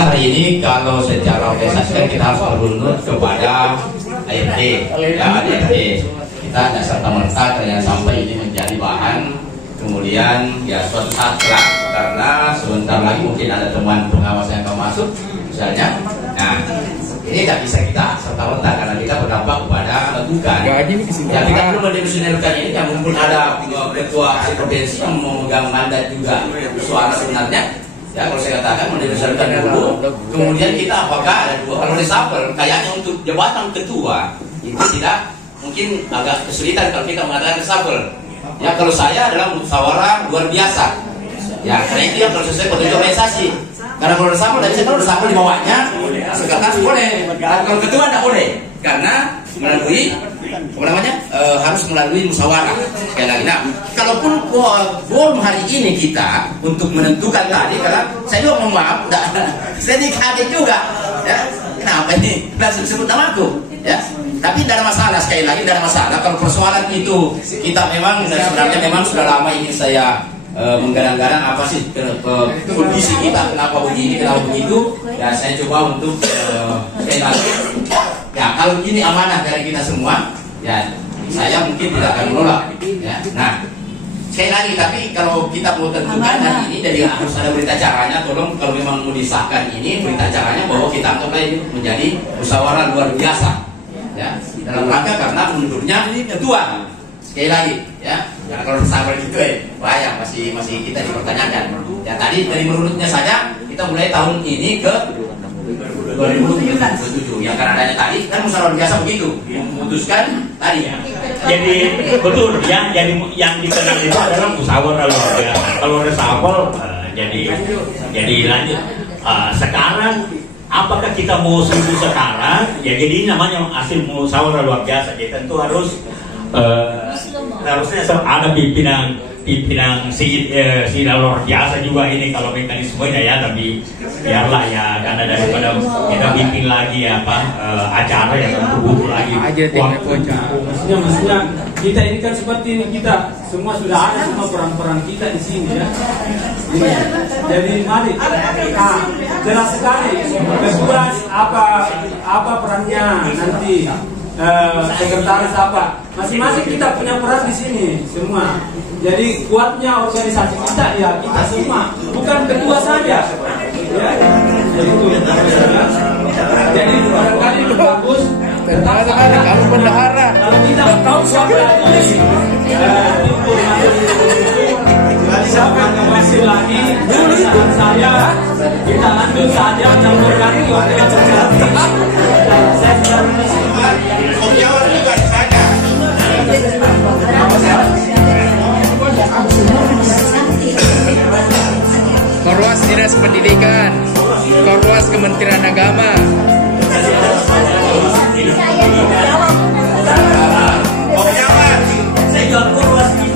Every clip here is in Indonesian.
Hari ini kalau secara organisasi kita harus berundur kepada ART, ya ART. Kita tidak serta-merta ternyata sampai ini menjadi bahan. Kemudian ya suatu saat kelak, karena sebentar lagi mungkin ada teman pengawas yang akan masuk, misalnya. Nah, ini tidak bisa kita serta-merta karena kita berdampak kepada bukan. Ya kita perlu mendefinisikan ini yang mungkin ada ketua provinsi yang memegang mandat juga suara sebenarnya. Ya kalau saya katakan mendefinisikan dulu, kemudian kita apakah ada dua kalau reshuffle kayaknya untuk jabatan ketua itu tidak mungkin agak kesulitan kalau kita mengatakan reshuffle. Ya kalau saya adalah musyawarah luar biasa. Ya karena itu yang kalau sesuai petunjuk organisasi. Karena kalau reshuffle dari saya kalau reshuffle di bawahnya sekretaris boleh, kalau ketua tidak boleh karena melalui apa namanya harus melalui musyawarah. Sekali lagi, nah kalaupun quorum hari ini kita untuk menentukan tadi, karena saya juga mohon maaf, saya ini kaget juga, ya kenapa ini langsung sebut namaku, ya tapi tidak ada masalah. Sekali lagi tidak ada masalah kalau persoalan itu kita memang sebenarnya memang sudah lama ingin saya menggadang-gadang apa sih kondisi kita, kenapa begini, kenapa begitu, ya saya coba untuk sekali lagi ya kalau ini amanah dari kita semua, ya saya mungkin tidak akan menolak, ya. Nah sekali lagi, tapi kalau kita mau tentukan hari ini jadi harus ada berita acaranya. Tolong kalau memang mau disahkan ini berita acaranya bahwa kita anggaplah ini menjadi musyawarah luar biasa, ya dalam rangka karena mundurnya ketua. Sekali lagi, ya kalau sabar gitu bahaya, masih kita dipertanyakan. Ya tadi dari menurutnya saja kita mulai tahun ini ke 2027. Ya karena adanya tadi kan musyawarah biasa begitu memutuskan tadi. Jadi betul ya, jadi yang dikenal itu adalah musyawarah luar biasa. Kalau reshuffle jadi lanjut. Sekarang apakah kita mau seribu sekarang? Ya jadi namanya hasil musyawarah luar biasa. Jadi tentu harusnya ada pimpinan sidang luar biasa juga ini kalau mekanismenya ya, tapi biarlah ya karena daripada kita bikin lagi acara yang berhubung lagi maksudnya kita ini kan seperti ini, kita semua sudah ada semua peran-peran kita di sini ya. Jadi mari jelas sekali ketua apa perannya nanti, sekretaris apa, masing-masing kita punya peran di sini semua. Jadi kuatnya organisasi kita ya kita semua, bukan ketua saja. Ya, jadi barangkali itu bagus. Kamu bendahara. Kalau kita tahu siapa yang siapa yang masih lagi tulisan saya, kita lanjut saja campurkan saya juga di sana. Korwas Dinas Pendidikan, Korwas Kementerian Agama. Saya jawab Korwas ini.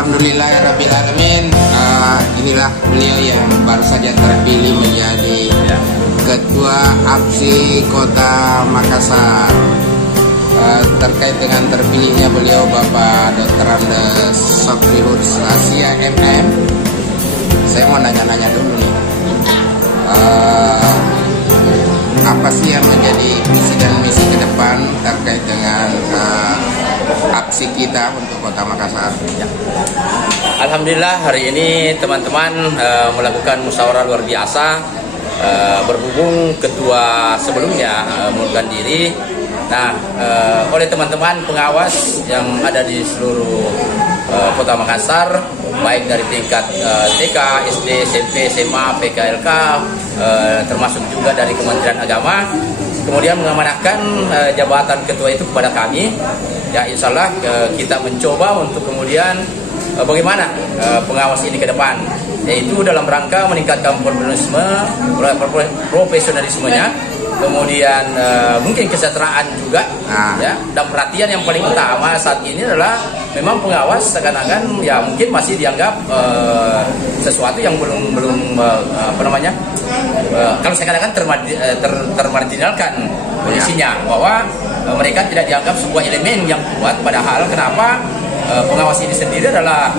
Alhamdulillahirrabbilalamin. Inilah beliau yang baru saja terpilih menjadi Ketua APSI Kota Makassar. Terkait dengan terpilihnya beliau Bapak Dr. Andes Sokrihur Asia MM, saya mau nanya-nanya dulu nih. Apa sih yang menjadi visi dan misi ke depan terkait dengan APSI kita untuk Kota Makassar? Ya. Alhamdulillah hari ini teman-teman melakukan musyawarah luar biasa. Berhubung ketua sebelumnya mengundurkan diri. Nah, oleh teman-teman pengawas yang ada di seluruh Kota Makassar, baik dari tingkat TK, SD, SMP, SMA, PKLK, termasuk juga dari Kementerian Agama, kemudian mengamanahkan jabatan ketua itu kepada kami. Ya, insya Allah kita mencoba untuk kemudian bagaimana pengawas ini ke depan, yaitu dalam rangka meningkatkan profesionalismenya, kemudian mungkin kesejahteraan juga, ya. Dan perhatian yang paling utama saat ini adalah memang pengawas seakan-akan ya mungkin masih dianggap sesuatu yang belum apa namanya, kalau seakan-akan termarginalkan posisinya, bahwa mereka tidak dianggap sebuah elemen yang kuat, padahal kenapa? Pengawas ini sendiri adalah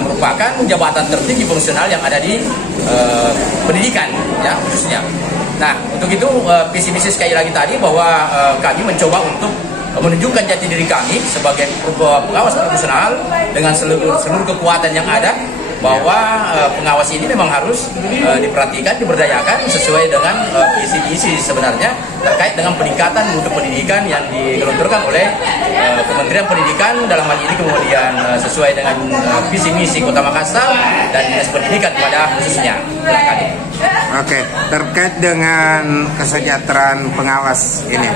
merupakan jabatan tertinggi fungsional yang ada di pendidikan, ya, khususnya. Nah, untuk itu visi misi sekali lagi tadi bahwa kami mencoba untuk menunjukkan jati diri kami sebagai pengawas profesional dengan seluruh kekuatan yang ada, bahwa pengawas ini memang harus diperhatikan, diberdayakan sesuai dengan visi misi sebenarnya terkait dengan peningkatan mutu pendidikan yang digelontorkan oleh Kementerian Pendidikan dalam hal ini, kemudian sesuai dengan visi misi Kota Makassar dan Dinas Pendidikan pada khususnya. Oke, terkait dengan kesejahteraan pengawas ini,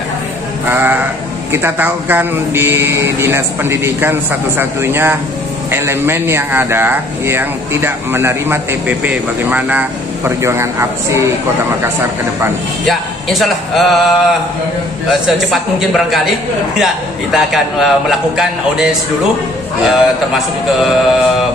kita tahu kan di Dinas Pendidikan satu-satunya elemen yang ada yang tidak menerima TPP. Bagaimana perjuangan APSI Kota Makassar ke depan? Ya, insya Allah secepat mungkin barangkali ya kita akan melakukan audiens dulu, termasuk ke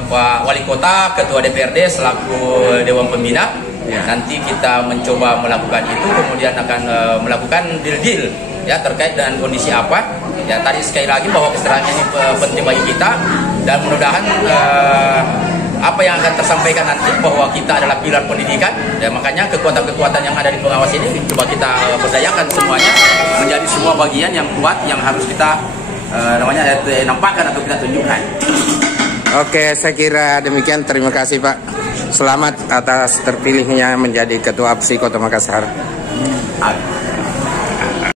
Pak Wali Kota, Ketua DPRD selaku Dewan Pembina. Nanti kita mencoba melakukan itu, kemudian akan melakukan deal-deal ya terkait dengan kondisi apa. Ya, tadi sekali lagi bahwa kesetaraan ini penting bagi kita, dan mudah-mudahan apa yang akan tersampaikan nanti bahwa kita adalah pilar pendidikan, dan makanya kekuatan-kekuatan yang ada di pengawas ini coba kita berdayakan semuanya menjadi semua bagian yang kuat yang harus kita nampakkan atau kita tunjukkan. Oke, saya kira demikian. Terima kasih Pak. Selamat atas terpilihnya menjadi Ketua APSI Kota Makassar.